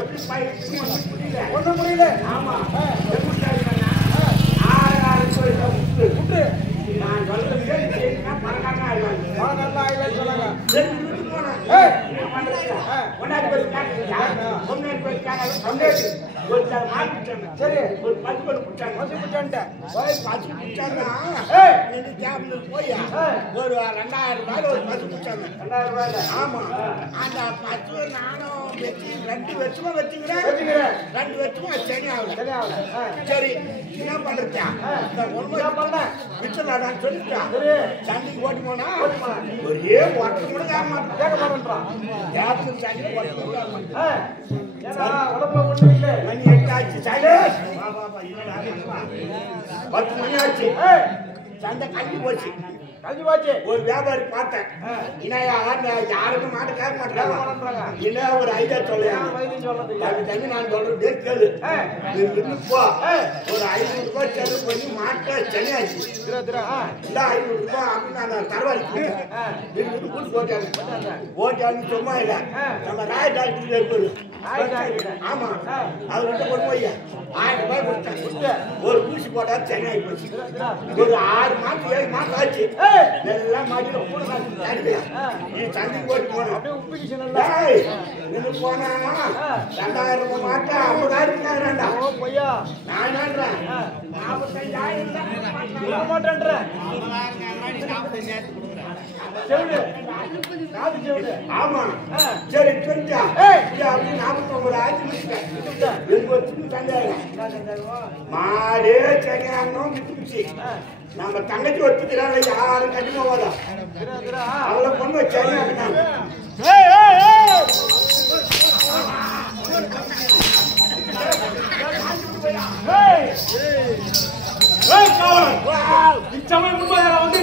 எப்படி பயிற்சி ஒன்றும் முடியல. ஆமா விட்டு நான் சொல்றது பணக்காரனா ஆயிடுவாங்க நல்லா ஆயிடுவாங்க சொன்னாங்க. சரி ஒரு 10 பேர் குடிச்சாங்க போய் ஒரு 2000 ரூபாய் ஒரு 10 குடிச்சாங்க. 2000 ரூபாய். ஆமா அந்த 10 நானும் வச்சு 2 வருஷமா வச்சுக்கிறேன் 2 வருஷமா சரி ஆகல. சரி என்ன பண்றா இந்த ஒண்ணு பண்ண விச்சலாடான்னு சொல்லிட்டான். சண்டைக்கு ஓட்டு போனா ஒரே ஓட்டு கூட கேட்க மாட்டேன்றான். சண்டைக்கு ஓட்டு கூட உடம்புல ஒண்ணும் இல்லை. மணி 8 ஆச்சு. சைலேஷ் 10 மணி ஆச்சு. சண்டை கஞ்சி போச்சு. ஒரு வியாபாரி பார்த்தேன். யாருக்கும் மாட்டு கேட்க மாட்டேங்கிறாங்க. என்ன ஒரு ஐடியா சொல்லுங்க தம்பி நான் சொல்றது கேளு. போ ஒரு 500 ரூபாய் செலவு பண்ணி மாட்டை சென்னையாச்சு. இந்த 500 ரூபாய் அப்படின்னு நான் தரவாடி கூட்டு ஓட்டான்னு சும்மா இல்லை. நம்ம ராய் டாக்டர் இருப்பாரு. ஆமா அவர்கிட்ட கொண்டு போய் 1000 ரூபாய் கொடுத்தேன். ஒரு ஊசி போட்டா சென்னை போச்சு. ஒரு 6 மாசம் 7 மாசம் ஆச்சு. எல்லாம் மாட்டில கூட நீ சந்தைக்கு போட்டு போன போனா 2000 ரூபாய் மாட்டா 50,000 நான் 45,000 மாட்டேன்றேன். ஆமா சரி சொல்லிட்டா அப்படி 49 ஆச்சு. மாடே சனியாகணும் விட்டுச்சு. நம்ம தங்கச்சி ஒத்துக்கிறாங்க யாரும் கண்டிப்பா போதா அவளை பொண்ணு சனியாகணும். இச்சமயம் முன்பாக வந்து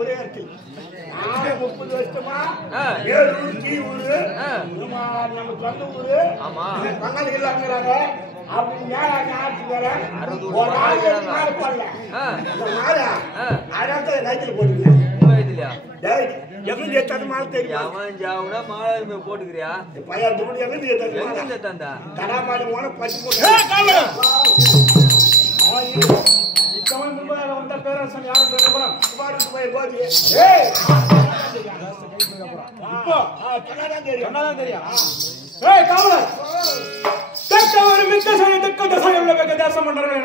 ஒரே 30 வருஷமா வேலூர் கீழூரு நம்ம சொந்த ஊரு பங்காளி இல்லாங்கிறாங்க. அப்படி ஒரு ஆள் பண்ணல அதான் கைத்தில் போட்டுக்கிறேன். எங்க எத்தாது மாலை தெரியும் போட்டுக்கிறியா கடா மாடி போன 10 முன்பாக வந்த பேரரசன் யாரும் தெரியும். தேசம் பண்றாங்க.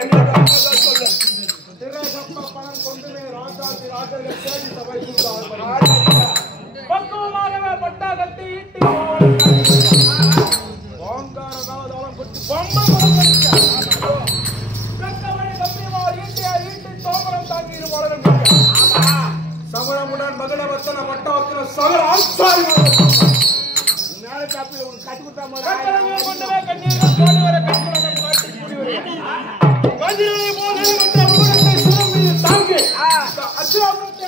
பக்குவமாகவே பட்டாகத்தை ஈட்டி சமரமுடன் மகளவத்தன மட்டவத்தன சகல ஆச்சாரி மேல காப்பி உனக்கு கட்டி கொடுத்தா கொண்டவே கண்ணீர் போடு வர கண்ணுடன் காட்டி கூடி வர வஞ்சிரை போதே மற்ற முகத்தை சுரம்பி தாங்கி அச்சாமத்தை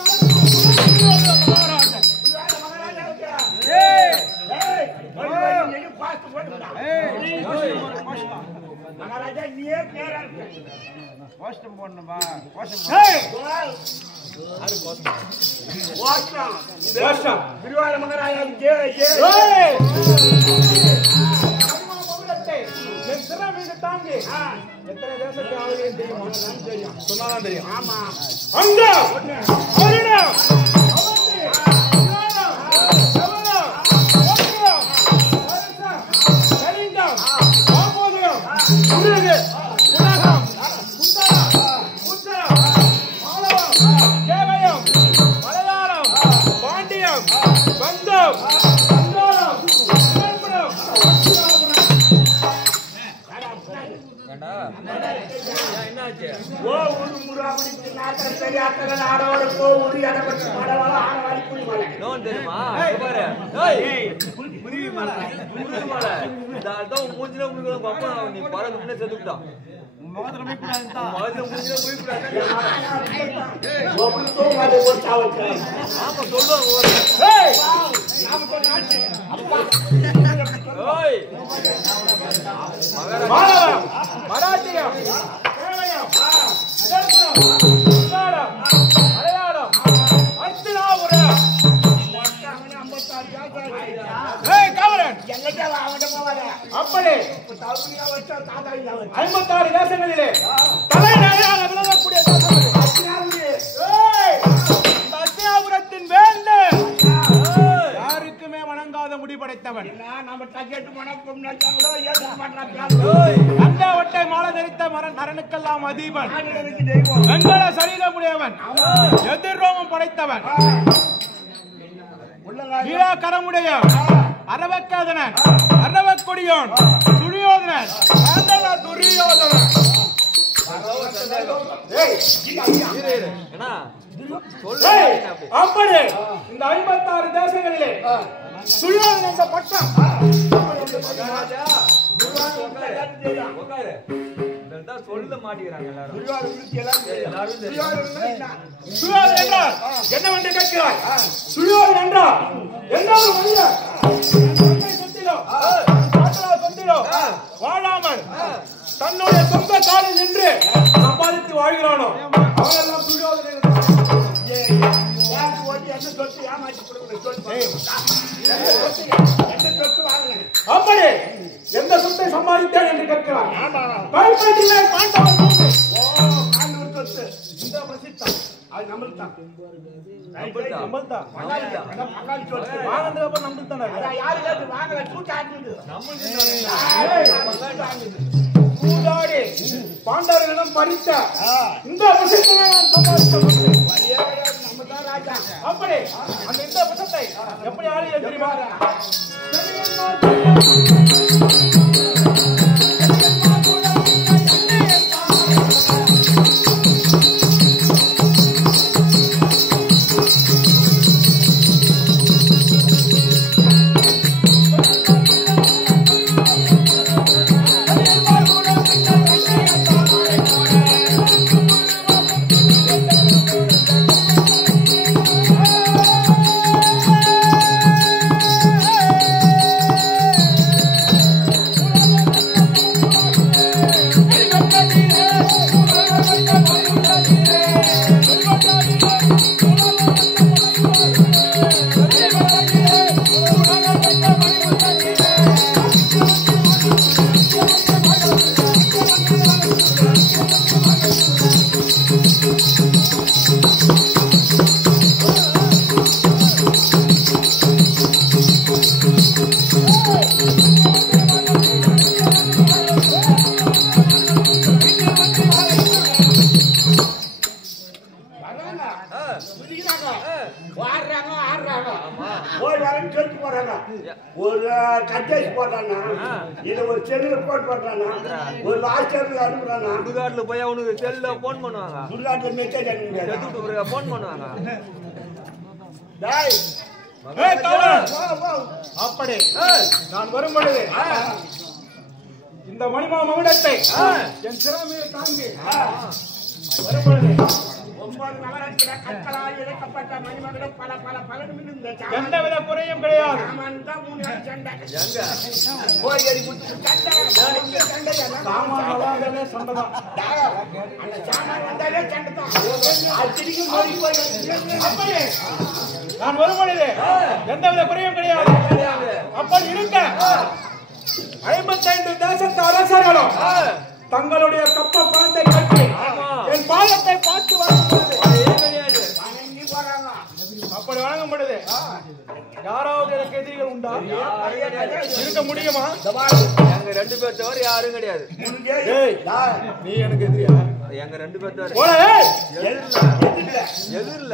மகாராஜா நீயே பேரா கோஷ்டம் போடணுமா விரிவார மகாராஜா தாங்கி எத்தனை தேசத்தை ஆளுகையும் தெரியுமா? சொன்னாதான் தெரியும். ஆமா அங்க பிறகு உலகம் உத்தரம் மாலவம் கேவயம் மலையாளம் பாண்டியம் பந்தம் கந்தோரம் விழுப்புரம் என்னாச்சு? ஓ ஊரு முறாமணிக்கு நாட்டர் பெரியாத்தல நாடோட போ ஊரு எடப்பட்ட மடவாள ஆனவாடி புலிமலை நோன் தெரியுமா? இங்க பாரு. ஏய், புரிவி மலை. புரிவி மலை. இதான் மூஞ்சில முழுக்க பப்பா நீ பறந்து முன்னே செத்துட்டான். மோதிர மூஞ்சில முழுக்க. ஒவ்வொரு தோமாதே ஒரு சாவச்சு ஆமா சொல்லுவாங்க ஒரு. ஏய் ஏய். மாலவம் மராட்டியம் கேவயம் விழுப்புரம் கந்தோரம் மலையாளம் அர்ச்சனாபுரம் ஏய் காவலன் எங்கடா அவட போவாரே அப்படி தாவுனியா வச்சா தாத்தா இல்ல 56 தேசங்களிலே தலைநகராக விளங்கக்கூடிய தேசங்கள். ஏய், இந்த அர்ச்சனாபுரத்தின் வேந்தன் யாருக்குமே வணங்காத முடிபடைத்தவன். நம்ம டக்கெட் போனா பொண்ணாச்சாங்களோ ஏத்து மாட்டறாங்க அண்டாவட்டை மாலை தரித்த நரனுக்கெல்லாம் அதீபன். ஆண்டவருக்கு தெய்வம் வெண்கல சரீரமுடையவன், எதிர்ரோமம் படைத்தவன், நீலா கரமுடைய அரவக்காதனன், அரவக்கொடியோன், துரியோதனன், ஆண்டவ துரியோதனன். என்ன? ஏய், அப்படி இந்த 56 தேசங்களிலே துரியோதனன் என்ற பட்டம் உட்காரு. இதான் சொல்ல மாட்டேங்கிறாங்க எல்லாரும். எல்லாரும் தெரியும். துரியோதனன் என்றால் என்னவென்று கேட்கிறாய்? துரியோதனன் என்றால் என்ன ஒரு மனிதன் சொத்திலோ வாழாமல் தன்னுடைய சொந்த காலில் நின்று சம்பாதித்து வாழ்கிறானோ அவனெல்லாம் துரியோதனன். அப்படி எந்த சொத்தை சம்பாதித்தேன் என்று கேட்கிறார். பயன்படுத்திலே பாண்டவர் சொத்து. இந்த பிரசித்தம் அது நம்மள்தான். நம்மள்தான். வாங்கினதுக்கு அப்புறம் நம்மள்தானே பாண்டவர்களிடம் பறித்த இந்த விஷயத்தை நான் சம்பாதித்த அப்படி அந்த இந்த விஷத்தை எப்படி ஆளுங்க தெரியுமா? ஒரு கட்டேஜ் போட்டானா இல்ல ஒரு செல்லுல போட்டு போட்டானா ஒரு லாஸ்டர்ல அனுப்புறானா சுடுகாட்டுல போய் அவனுக்கு செல்ல போன் பண்ணுவாங்க. சுடுகாட்டுல மெசேஜ் செத்துட்டு போன் பண்ணுவாங்க. டேய் ஏய் காவலன் வா அப்படி நான் வரும் பொழுது இந்த மணிமா மகுடத்தை என் சிறமையில் தாங்கி வரும் பொழுது 9 நவரத்தின கற்களால் இழைக்கப்பட்ட மணிமகுடம் பல பல பலன் எந்தவித குறையும் கிடையாது. கோயில் சண்டை சாமான் சண்டைதான். அந்த சாமான் வந்தாலே சண்டை தான். நான் வரும் பொழுது எந்தவித குறையும் கிடையாது. அப்படி இருக்க 55 தேசத்து அரசர்களும் தங்களுடைய கப்ப பணத்தை கட்டி என் பாதத்தை பார்த்து வழங்கும் பொழுது அப்படி வழங்கும் பொழுது யாராவது எனக்கு எதிரிகள் உண்டா? இருக்க முடியுமா? எங்க 2 பேர் தவிர யாரும் கிடையாது. நீ எனக்கு எதிரியா? எங்க 2 பேர் தவிர எதிரில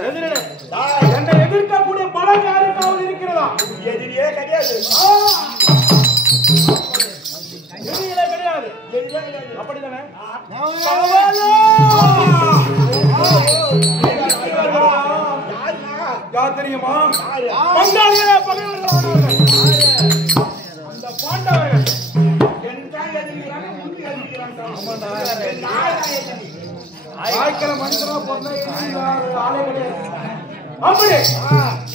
என்னை எதிர்க்கக்கூடிய பலம் யாருக்காவது இருக்கிறதா? எதிரியே கிடையாது. எதிரிகளே கிடையாது. அப்படிதானே? யார் தெரியுமா? பங்காளிகளே பகைவர்களானவர்கள். அந்த பாண்டவர்கள் மனுஷனா பொண்ணை ஆளே கிடையாது. அப்படி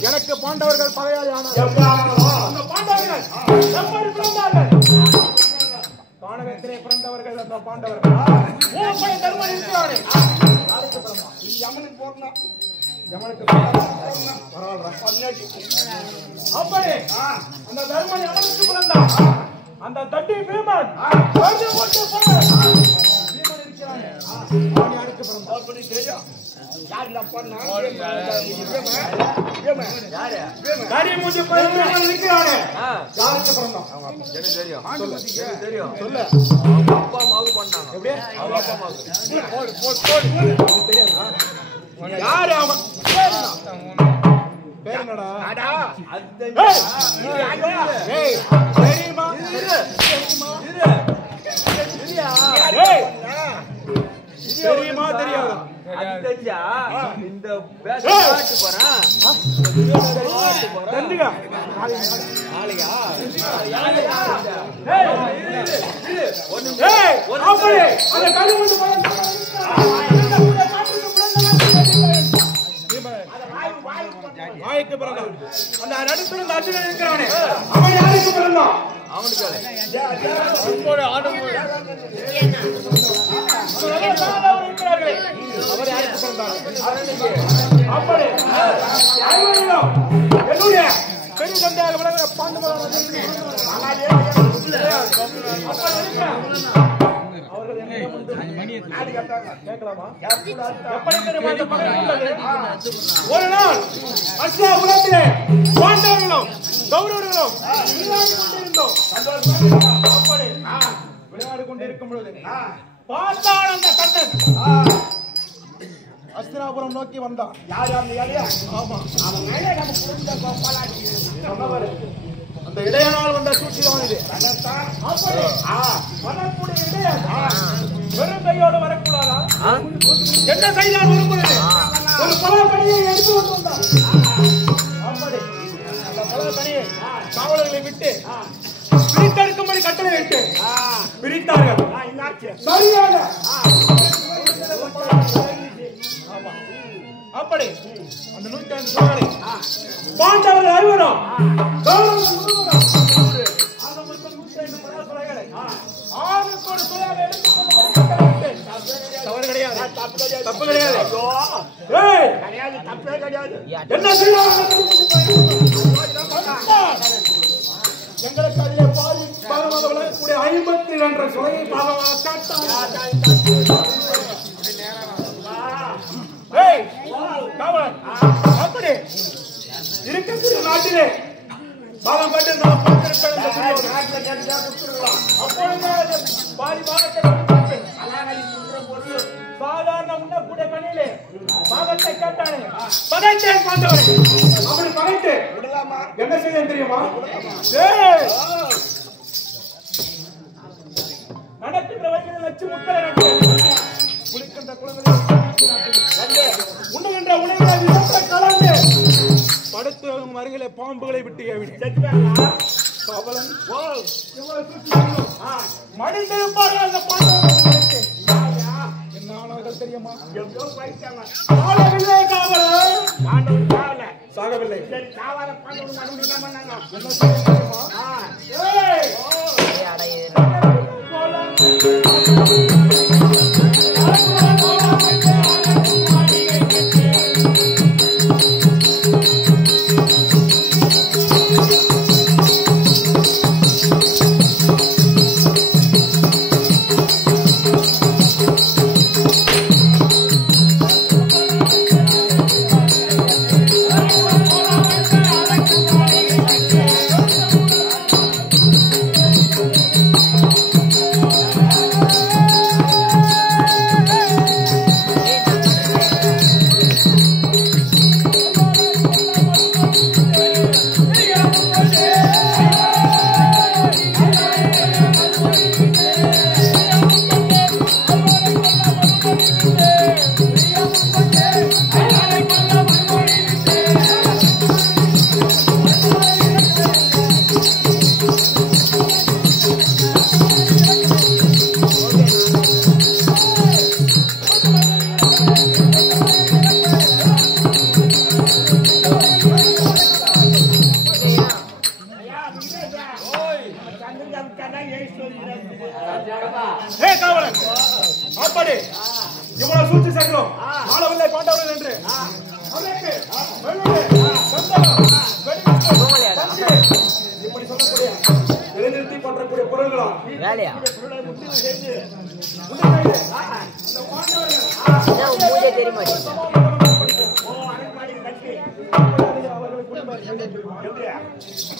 எனக்கு பாண்டவர்கள் பகையாளியான அந்த பாண்டவர்கள் எப்படி பிறந்தார்கள்? பாண்டவத்திலே பிறந்தவர்கள் அந்த பாண்டவர்கள் தர்மன் இருக்கிறாரே யாருக்கு பிறந்தான்? யமனுக்கு போறா. யமனுக்கு அப்படி அந்த தர்மன் யமனுக்கு பிறந்தான். அந்த தட்டி பீமன் பீமன் இருக்கிறாங்க. அவன் யாருக்கு பிறந்தான்? அப்படி தெரியும். தெரியும். சொல்லு. அவங்க அப்பா அம்மாவுக்கு பண்ணாங்க. எப்படி? அவங்க அப்பா அம்மாவுக்கு. யாரு அவன்? பேர் என்னடா? தெரியுமா தெரியாது? இந்த பாட்டு போறான். வாய்க்கு பிறந்தான். அந்த நடுத்தரும் அர்ஜுனன் இருக்கிறானே அவன் யாருக்கு பிறந்தான்? அவனுக்கு அவர் யாருக்கு பிறந்தார்? அப்படி என்னுடைய பெரிய தந்தையாக விளங்குற பாண்டவர்கள் ஒரு நாள் அஸ்லாபுரத்திலே பாண்டவர்களும் கௌரவர்களும் விளையாடு கொண்டிருக்கும் பொழுது பார்த்தான் அந்த கண்ணன் அஸ்தினாபுரம் நோக்கி வந்தான். ஆமா, அந்த இடையனால் வந்த சூழ்ச்சிதான் இது. வரக்கூடிய இடையன் வெறும் கையோடு வரக்கூடாதா? என்ன செய்தால் வரும்பொழுது ஒரு பலகணியை எடுத்து கொண்டு வந்தான். அப்படி அந்த பலகணியை காவலர்களை விட்டு பிரித்தெடுக்கும்படி கட்டளை விட்டு பிரித்தார்கள். சரியாக அப்படி அந்த 105 சோழரை பாண்டவர்கள் அனைவரும் தப்பு கிடையாது. என்ன எங்களுக்கு அதிலே பாதி பாகமாக விளங்கக்கூடிய 52 சுவையை பாகமாக அப்படி இருக்கக்கூடிய நாட்டிலே பாகம் கட்டு நாம் சாதாரண உண்ணக்கூடிய பணியிலே பாகத்தை கேட்டானே பகைத்தேன் பாண்டவரை. அப்படி பகைத்து என்ன செய்ய தெரியுமா? நடக்கின்ற வகையில் வச்சு முக்களை நட்டு குளிக்கின்ற குழந்தை உண்ணுகின்ற உணவுகளை விஷத்தை கலந்து படுத்து அருகிலே பாம்புகளை விட்டு மடிந்திருப்பார்கள் அந்த பாம்பு. என்ன ஆனார்கள் தெரியுமா? சாகவில்லை. அப்படி இவ்வளவு சூழ்ச்சி செய்கிறோம் ஆளவில்லை பாண்டவர்கள் என்று அதற்கு இப்படி சொல்லக்கூடிய இளைநிறுத்தி பற்றக்கூடிய பொருள்களா வேலையா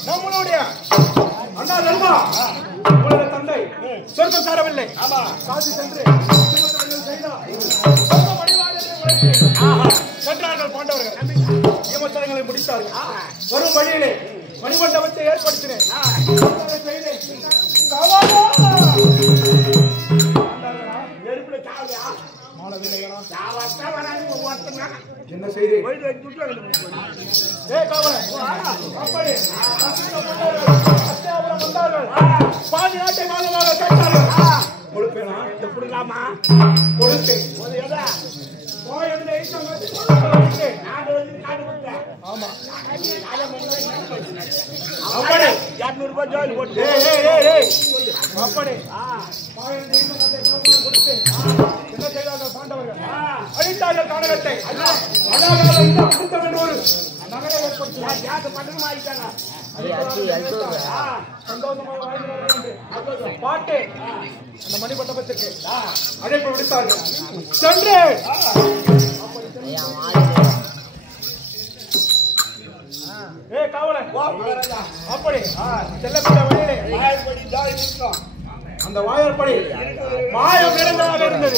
நம்மளுடைய அண்ணா தர்மா உங்களுடைய தந்தை சொர்க்கம் சாரவில்லை காசி சென்று சென்றார்கள் பாண்டவர்கள் நியமச்சடங்களை முடித்தார்கள் வரும் வழியிலே மணிமண்டபத்தை ஏற்படுத்தினேன் என்ன செய்தி பாதி நாட்டை மாதமாக கேட்டார்கள் கொடுப்பேனா எப்படிலாமா கொடுத்தேன் அழித்தார்கள் காணகத்தை பாட்டு அந்த மணிமண்டபத்திற்கு அழைப்பு விடுத்தார்கள் சென்று காவலன் அப்படி செல்லக்கூடிய வழியிலே அந்த வாயற்படி மாயம் நிறைந்ததாக இருந்தது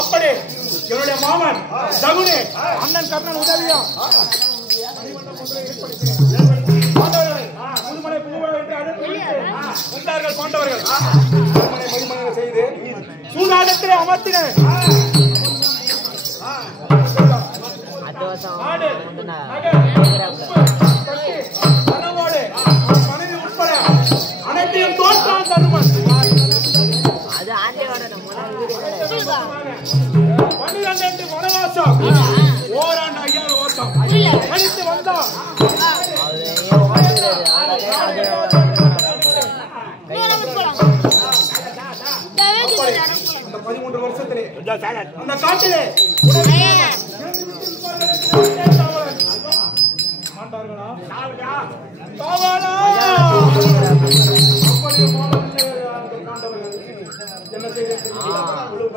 அப்படி என்னுடைய மாமன் சகுனே அண்ணன் கர்ணன் உதவியா புதுமனை பூவை என்று அழைத்து பாண்டவர்கள் மணிமணி செய்து சூதாட்டத்திலே அமர்த்தினேன். மனைவி உட்பட அனைத்தையும் தோற்றான் தருமன். 12 வனவாசம் ஓராண்டு 5000 வருஷம் கழித்து வந்தான். 13 வருஷத்திலே அந்த காட்டிலே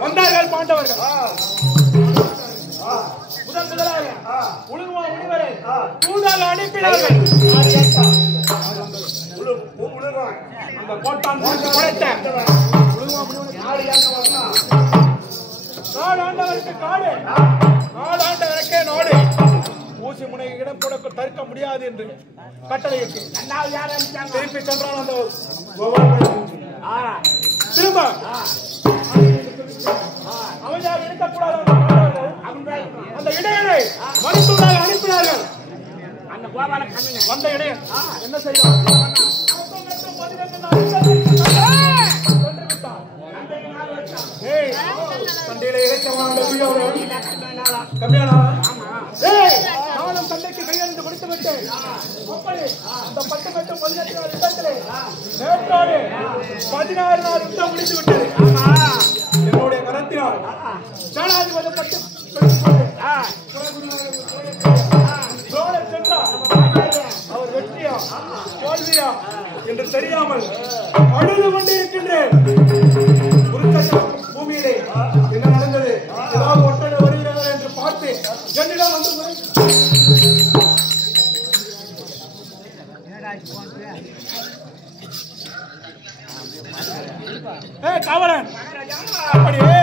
வந்தார்கள் பாண்டவர்கள். முதலாக உழுகுவா முனிவரை தூதாக அனுப்பினார்கள். அந்த கோட்டான் குறைத்த நாடாண்டவருக்கு காடு, நாடாண்டவருக்கே நாடு, ஊசி முனை இடம் கூட தடுக்க முடியாது என்று கட்டளையிட்டு திருப்பி சென்றான். அந்த திரும்ப அவன் இருக்கக்கூடாது. மருத்துவராக அனுப்பினார்கள். அந்த கோபால கண்ணுங்க வந்த இடையே என்ன செய்யலாம்? சண்டையில நானும் சண்டைக்கு கையெழுந்து கொடுத்து விட்டேன். அப்படி அந்த 18 18 நாள் யுத்தத்திலே நேற்றோடு 16 நாள் யுத்தம் முடித்து விட்டது. என்னுடைய கரத்தினால் சேனாதிபதி அவர் வெற்றியா தோல்வியா என்று தெரியாமல் அழுது கொண்டிருக்கின்றேன். பூமியிலே என்ன நடந்தது? ஏதாவது ஒற்றனை வருகிறார்கள் என்று பார்த்து என்னிடம் வந்து காவலன் அப்படியே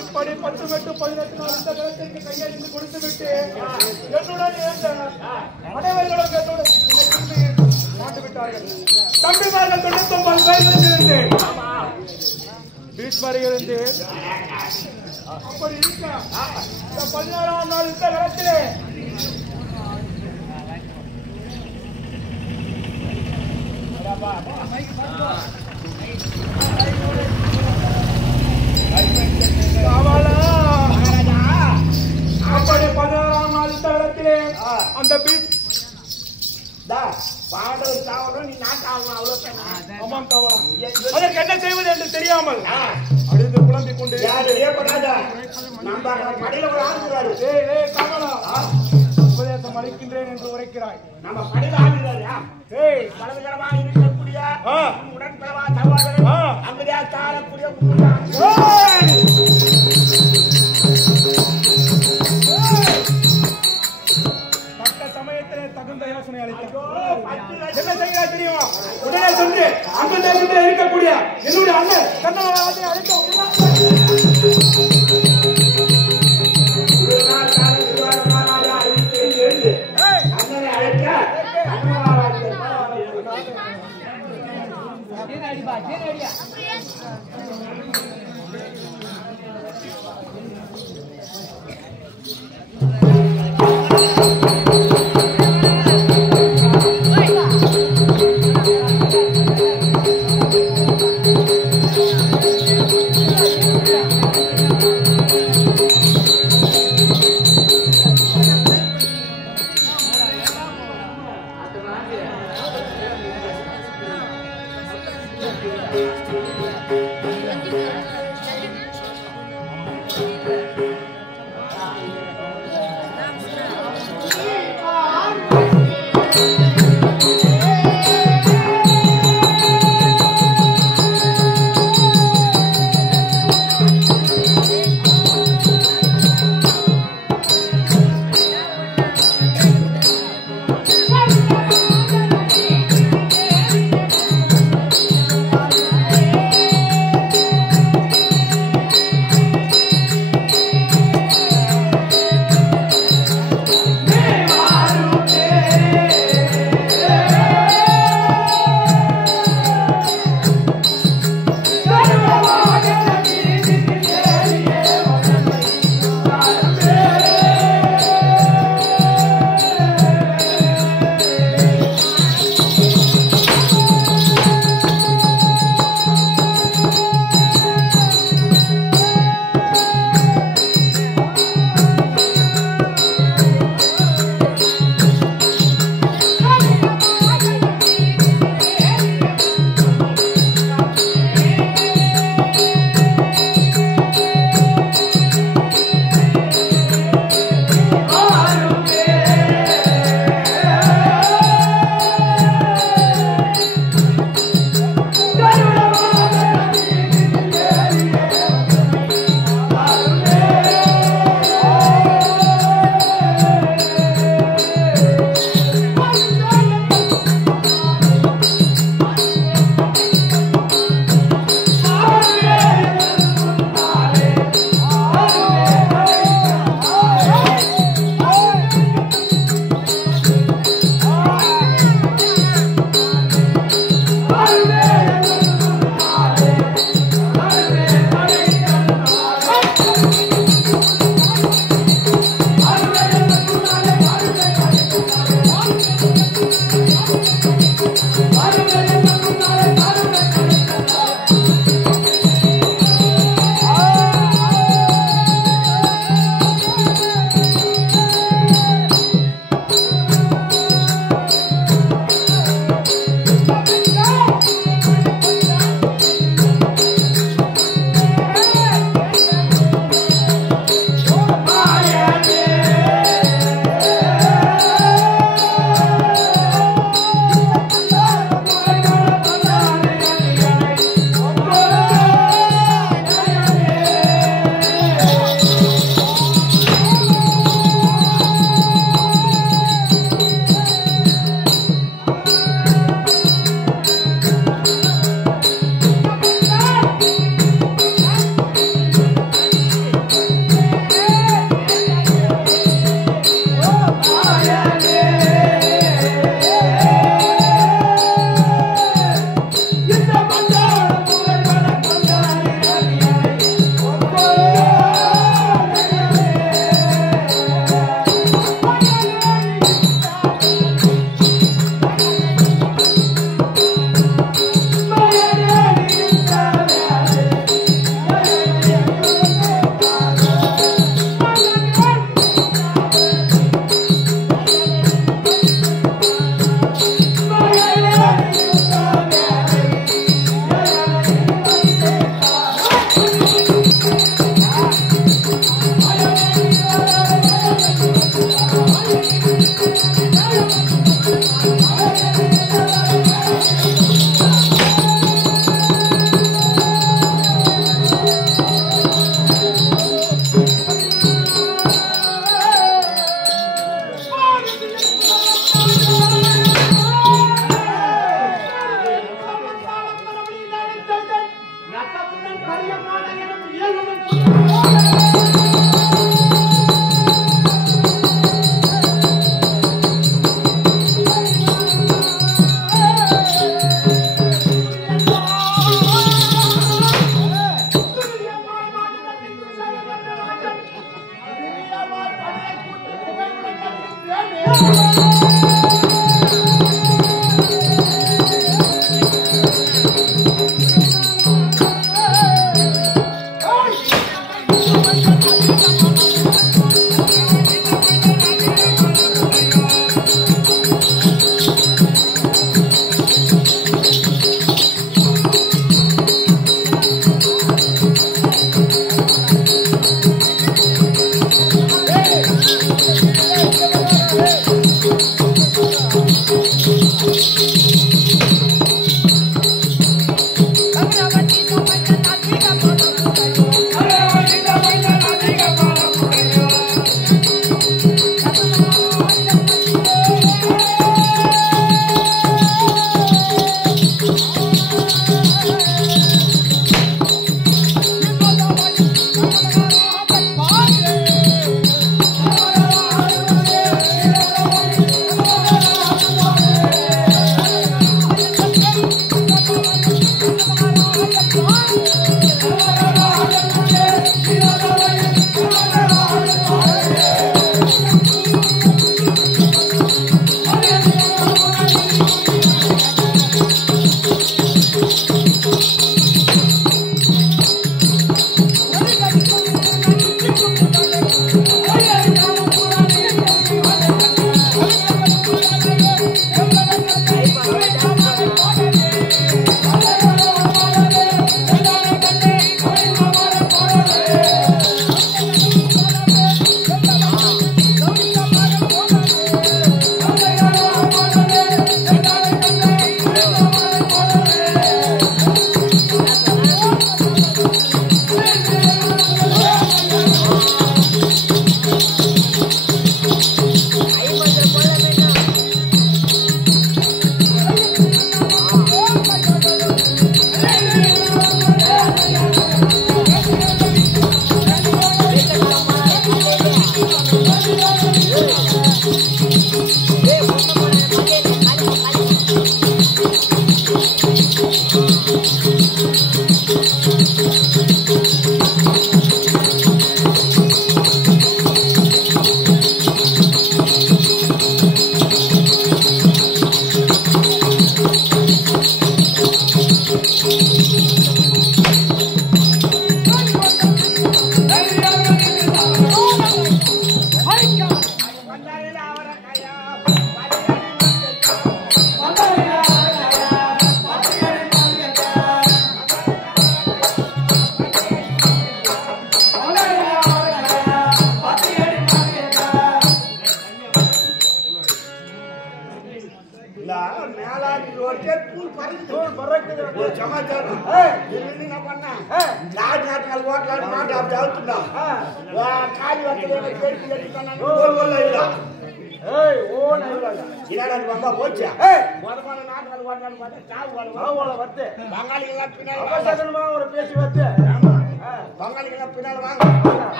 இப்படி 10 மெட்டு 18 நாள் இந்த கலத்திற்கு கையெழுத்து கொடுத்து விட்டு என்னுடன் இருந்த அனைவர்களும் என்னுடன் மாட்டு விட்டார்கள். தம்பிமார்கள் 99 பேர் இருந்து பீச் இருந்து அப்படி இருக்க இந்த 16ஆம் நாள் இந்த கலத்திலே அப்படி 16ஆம் நாள் இந்த இடத்திலே அந்த பீச் பாடல் தாவரம் நீ நாட்டாவணும் அவ்வளவு. அம்மாம் தாவரம் அதற்கு என்ன செய்வது என்று தெரியாமல் அழுது புலம்பிக் கொண்டு நம்ம கடையில ஒரு ஆளுகிறாரு. உபதேசம் அளிக்கின்றேன் என்று உரைக்கிறாய். நம்ம கடையில ஆளுகிறாரு பலவிதமா இருக்கக்கூடிய உடன்பிறவா சகோதரன் அங்கடியா தாழக்கூடிய தகுந்த யோசனை அளித்தார். என்ன செய்கிறார் தெரியுமா? உடனே சென்று அந்த தேசத்தில் இருக்கக்கூடிய என்னுடைய அண்ணன் கண்ணவராஜை அழைக்க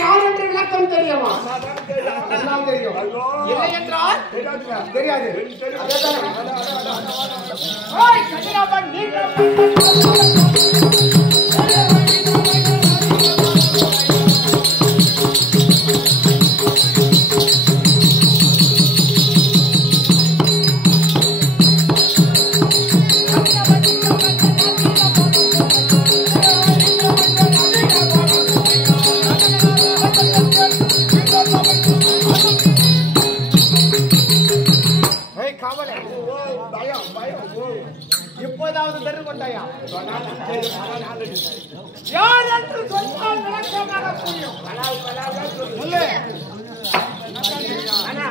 யார் என்று விளக்கம் தெரியுமா? எல்லாம் தெரியும். இல்லை என்றால் தெரியாது. ஓய் கதிரவன் நீ இப்போதாவது தெரிந்து கொண்டாயா? யார் என்று சொன்னால் விளக்கமாக புரியும். சொல்லு. அண்ணா,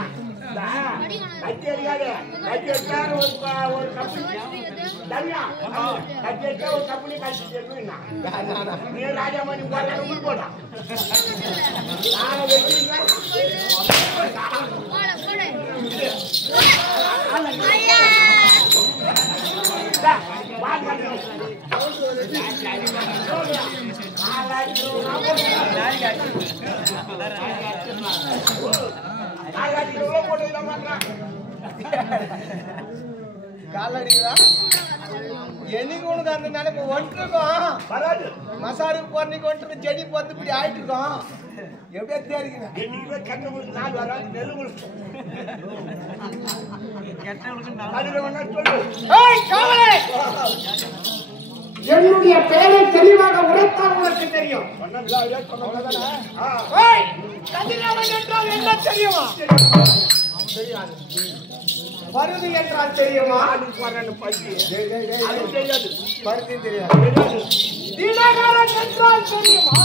கட்டி அடிக்காதே. கட்டி அடிக்காத ஒரு கம்பெனி தனியா கட்டி அடிச்சா ஒரு கம்பெனி கட்டி நீ ராஜாமணி போடுற போடா காலடிக்குதா என்னைக்கு உனக்கு அந்த நினைப்பு ஒன்றுக்கும் மசாருக்கு போறதுக்கு ஒன்று செடி போறது இப்படி ஆயிட்டு இருக்கோம். எப்படியா தெரியுங்க என்னுடைய பெயரை தெளிவாக உரைத்தால் உனக்கு தெரியும். கதிரவன் என்றால் என்ன தெரியுமா? தெரியாது. பருதி என்றால் தெரியுமா? தெரியாது. பருதி தெரியாது. தினகரன் என்றால் தெரியுமா?